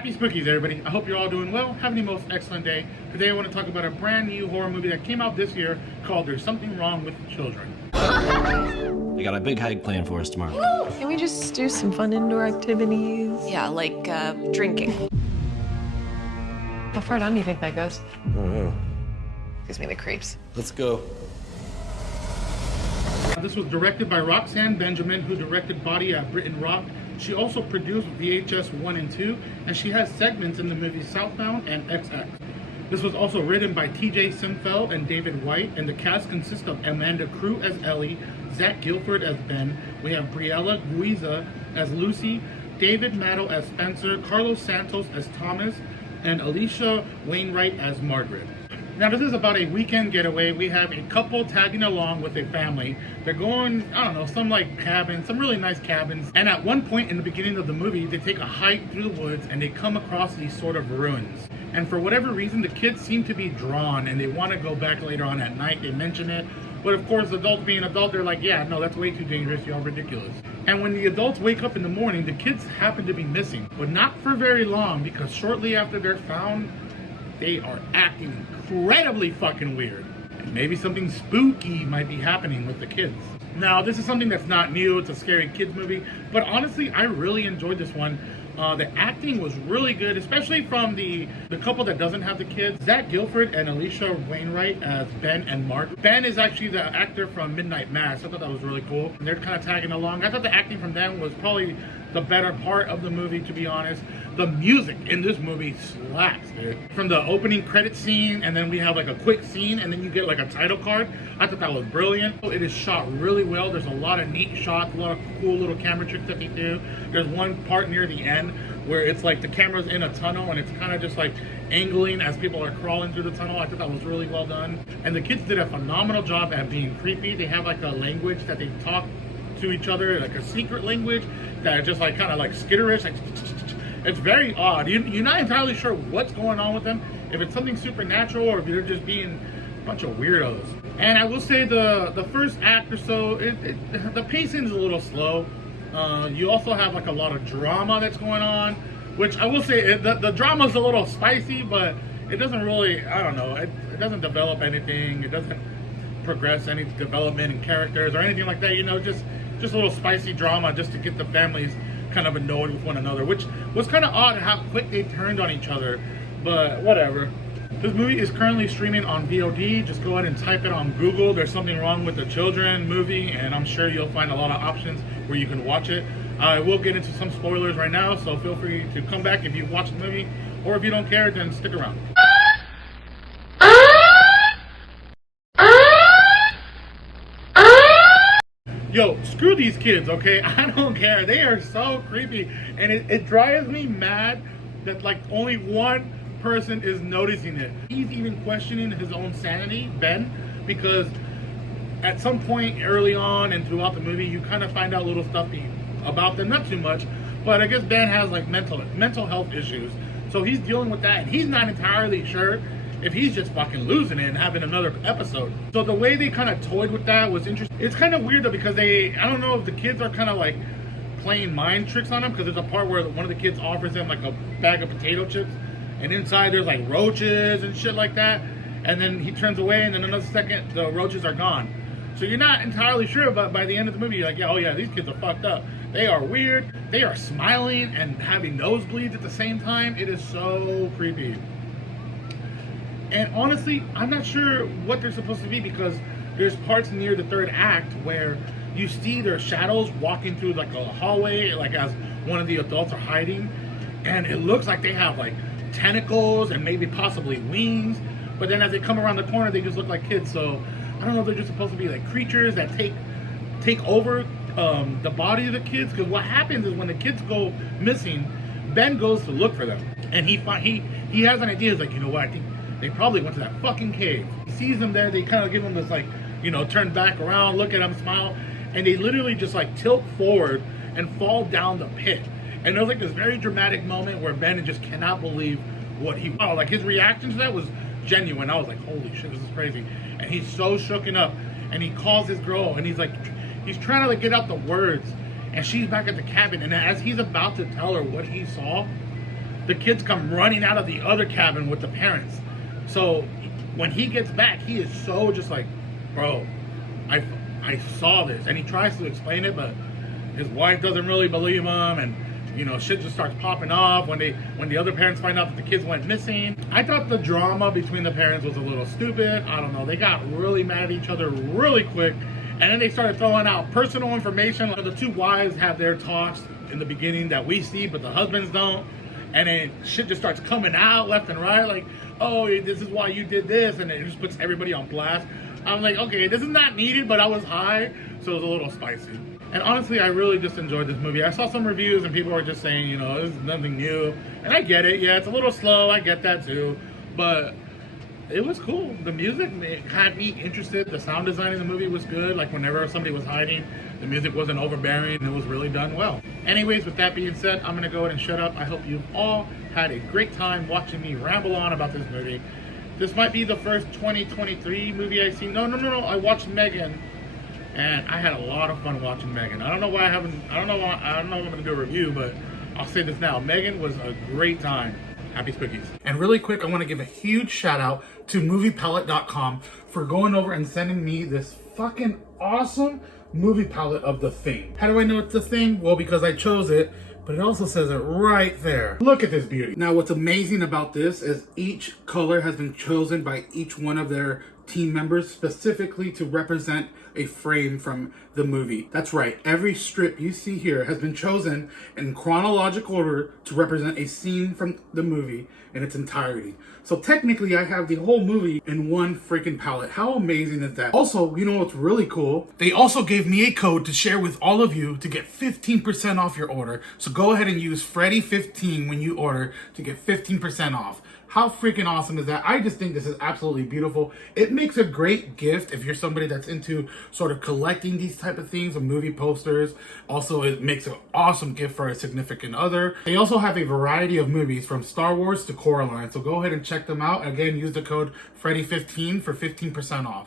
Happy Spookies, everybody. I hope you're all doing well, having the most excellent day. Today I want to talk about a brand new horror movie that came out this year called There's Something Wrong with Children. We got a big hike planned for us tomorrow. Can we just do some fun indoor activities? Yeah, like drinking. How far down do you think that goes? I don't know. Gives me the creeps. Let's go. This was directed by Roxanne Benjamin, who directed Body at Britain Rock. She also produced VHS 1 and 2, and she has segments in the movies Southbound and XX. This was also written by TJ Simfeld and David White, and the cast consists of Amanda Crew as Ellie, Zach Gilford as Ben, we have Briella Guiza as Lucy, David Maddow as Spencer, Carlos Santos as Thomas, and Alicia Wainwright as Margaret. Now this is about a weekend getaway. We have a couple tagging along with a family. They're going, I don't know, some like cabins, some really nice cabins. And at one point in the beginning of the movie, they take a hike through the woods and they come across these sort of ruins. And for whatever reason, the kids seem to be drawn and they want to go back later on at night. They mention it. But of course, adults being adults, they're like, yeah, no, that's way too dangerous. Y'all ridiculous. And when the adults wake up in the morning, the kids happen to be missing. But not for very long, because shortly after they're found, they are acting incredibly fucking weird. And maybe something spooky might be happening with the kids. Now, this is something that's not new. It's a scary kids movie. But honestly, I really enjoyed this one. The acting was really good, especially from the couple that doesn't have the kids. Zach Gilford and Alicia Wainwright as Ben and Mark. Ben is actually the actor from Midnight Mass. I thought that was really cool. And they're kind of tagging along. I thought the acting from them was probably the better part of the movie, to be honest. The music in this movie slaps, dude. From the opening credit scene, and then we have like a quick scene, and then you get like a title card. I thought that was brilliant. It is shot really well. There's a lot of neat shots, a lot of cool little camera tricks that they do. There's one part near the end where it's like the camera's in a tunnel and it's kind of just like angling as people are crawling through the tunnel. I thought that was really well done. And the kids did a phenomenal job at being creepy. They have like a language that they talk to each other, like a secret language that just like kind of like skitterish, like it's very odd. You're not entirely sure what's going on with them, if it's something supernatural or if they're just being a bunch of weirdos. And I will say the first act or so, the pacing is a little slow. You also have like a lot of drama that's going on, which I will say the drama's a little spicy, but it doesn't really, I don't know, it doesn't develop anything. It doesn't progress any development in characters or anything like that, you know, just a little spicy drama just to get the families kind of annoyed with one another, which was kind of odd how quick they turned on each other, but whatever. This movie is currently streaming on VOD. Just go ahead and type it on Google. There's Something Wrong with the Children movie, and I'm sure you'll find a lot of options where you can watch it. I will get into some spoilers right now, so feel free to come back if you've watched the movie, or if you don't care, then stick around. Yo, screw these kids, okay? I don't care. They are so creepy. And it drives me mad that like only one person is noticing it. He's even questioning his own sanity, Ben, because at some point early on and throughout the movie, you kind of find out little stuff about them. Not too much, but I guess Ben has like mental health issues. So he's dealing with that, and he's not entirely sure if he's just fucking losing it and having another episode. So the way they kind of toyed with that was interesting. It's kind of weird though, because I don't know if the kids are kind of like playing mind tricks on him, because there's a part where one of the kids offers him like a bag of potato chips, and inside there's like roaches and shit like that, and then he turns away, and then another second the roaches are gone. So you're not entirely sure, but by the end of the movie you're like, yeah, oh yeah, these kids are fucked up. They are weird. They are smiling and having nosebleeds at the same time. It is so creepy. And honestly, I'm not sure what they're supposed to be, because there's parts near the third act where you see their shadows walking through like a hallway, like as one of the adults are hiding, and it looks like they have like tentacles and maybe possibly wings, but then as they come around the corner they just look like kids. So I don't know if they're just supposed to be like creatures that take over the body of the kids, because what happens is when the kids go missing, Ben goes to look for them, and he has an idea. He's like, you know what, I think they probably went to that fucking cave. He sees them there, they kind of give him this like, you know, turn back around, look at him, smile, and they literally just like tilt forward and fall down the pit. And there was like this very dramatic moment where Ben just cannot believe what he saw. Like his reaction to that was genuine. I was like, holy shit, this is crazy. And he's so shooken up, and he calls his girl, and he's trying to like get out the words, and she's back at the cabin, and as he's about to tell her what he saw, the kids come running out of the other cabin with the parents. So when he gets back, he is so just like, bro, I saw this. And he tries to explain it, but his wife doesn't really believe him, and you know, shit just starts popping off when the other parents find out that the kids went missing. I thought the drama between the parents was a little stupid. I don't know. They got really mad at each other really quick, and then they started throwing out personal information. The two wives have their talks in the beginning that we see, but the husbands don't. And then shit just starts coming out left and right, like, oh, this is why you did this, and it just puts everybody on blast. I'm like, okay, this is not needed, but I was high, so it was a little spicy. And honestly, I really just enjoyed this movie. I saw some reviews and people were just saying, you know, this is nothing new. And I get it. Yeah, it's a little slow. I get that too. But it was cool. The music had me interested. The sound design in the movie was good. Like whenever somebody was hiding, the music wasn't overbearing and it was really done well. Anyways, with that being said, I'm going to go ahead and shut up. I hope you all had a great time watching me ramble on about this movie. This might be the first 2023 movie I've seen. No. I watched Megan. And I had a lot of fun watching Megan. I don't know why I don't know if I'm going to do a review, but I'll say this now. Megan was a great time. Happy Spookies. And really quick, I want to give a huge shout out to MoviePalette.com for going over and sending me this fucking awesome movie palette of The Thing. How do I know it's The Thing? Well, because I chose it, but it also says it right there. Look at this beauty. Now, what's amazing about this is each color has been chosen by each one of their team members specifically to represent a frame from the movie. That's right, every strip you see here has been chosen in chronological order to represent a scene from the movie in its entirety. So technically I have the whole movie in one freaking palette. How amazing is that? Also, you know what's really cool? They also gave me a code to share with all of you to get 15% off your order. So go ahead and use Freddy15 when you order to get 15% off. How freaking awesome is that? I just think this is absolutely beautiful. It makes a great gift if you're somebody that's into sort of collecting these type of things, or movie posters. Also, it makes an awesome gift for a significant other. They also have a variety of movies from Star Wars to Coraline. So go ahead and check them out. Again, use the code Freddy15 for 15% off.